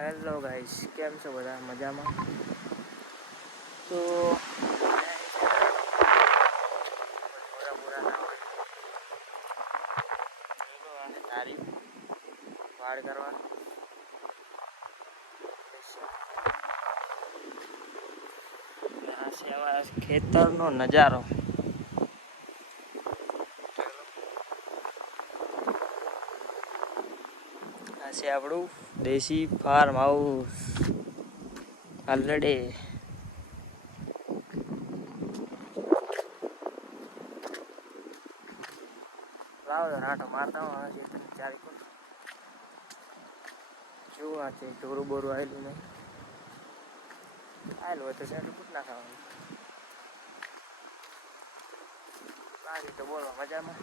Hello guys, કેમ છો બધા? મજામાં? તો તારી વાડ કરવા ખેતરનો નજારો. આ છે આપણું દેશી ફાર્મ હાઉસ. ઓલરેડી લાવો રાટો મારતા હોય છે. ચારી કોણ જો આ છે ઢોરું બોરું આવેલું નહીં. આવેલું હોય તો સેટું કૂટ નાખવાનું. બાકી તો બોલો મજામાં.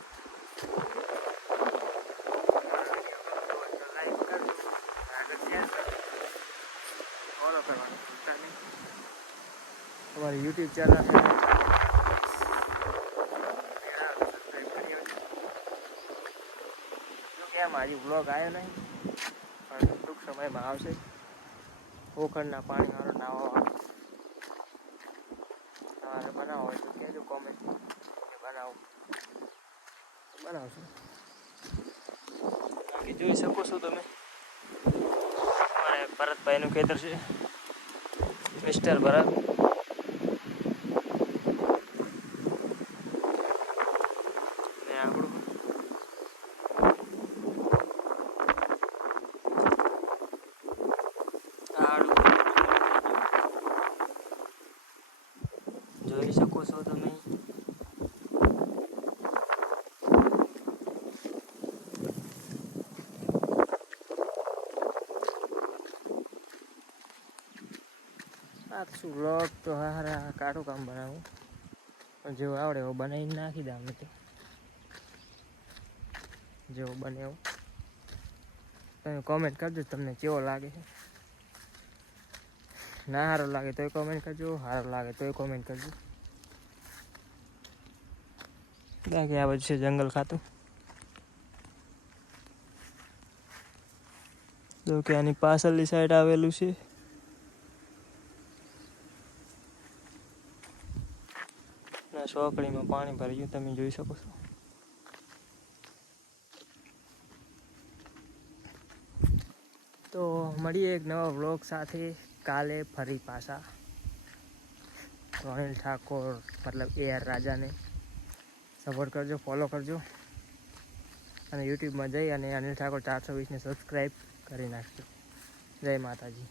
ફોલો કરવાનું ભૂલતા નહીં. તમારી યુટ્યુબ ચેનલ કેમ હજી બ્લોગ આવ્યો નહીં, પણ ટૂંક સમયમાં આવશે. પોખરના પાણી વાળો નાવા તમારે બનાવો હોય તો કહેજો કોમેન્ટમાં કે બનાવશું. બાકી જોઈ શકો છો તમે, મારે ભરતભાઈનું ખેતર છે, મિસ્ટર ભરત. ને આપણું જોઈ શકો છો તમે. આ શું બ્લોગ તો હારા કાઢું કામ બનાવું, પણ જેવું આવડે એવું બનાવીને નાખી દે. અમે તો જેવું બને એવું તમે કોમેન્ટ કરજો, તમને કેવો લાગે છે. ના સારું લાગે તોય કોમેન્ટ કરજો, સારું લાગે તોય કોમેન્ટ કરજો. બાકી આ બધું છે જંગલ ખાતું. તો કે આની પાછળની સાઈડ આવેલું છે. ચોકડીમાં પાણી ભરી ગયું, તમે જોઈ શકો છો. તો મળીએ એક નવા વ્લોગ સાથે કાલે ફરી પાછા. અનિલ ઠાકોર મતલબ AR રાજાને સપોર્ટ કરજો, ફોલો કરજો, અને યુટ્યુબમાં જઈ અને અનિલ ઠાકોર 420ને સબસ્ક્રાઈબ કરી નાખજો. જય માતાજી.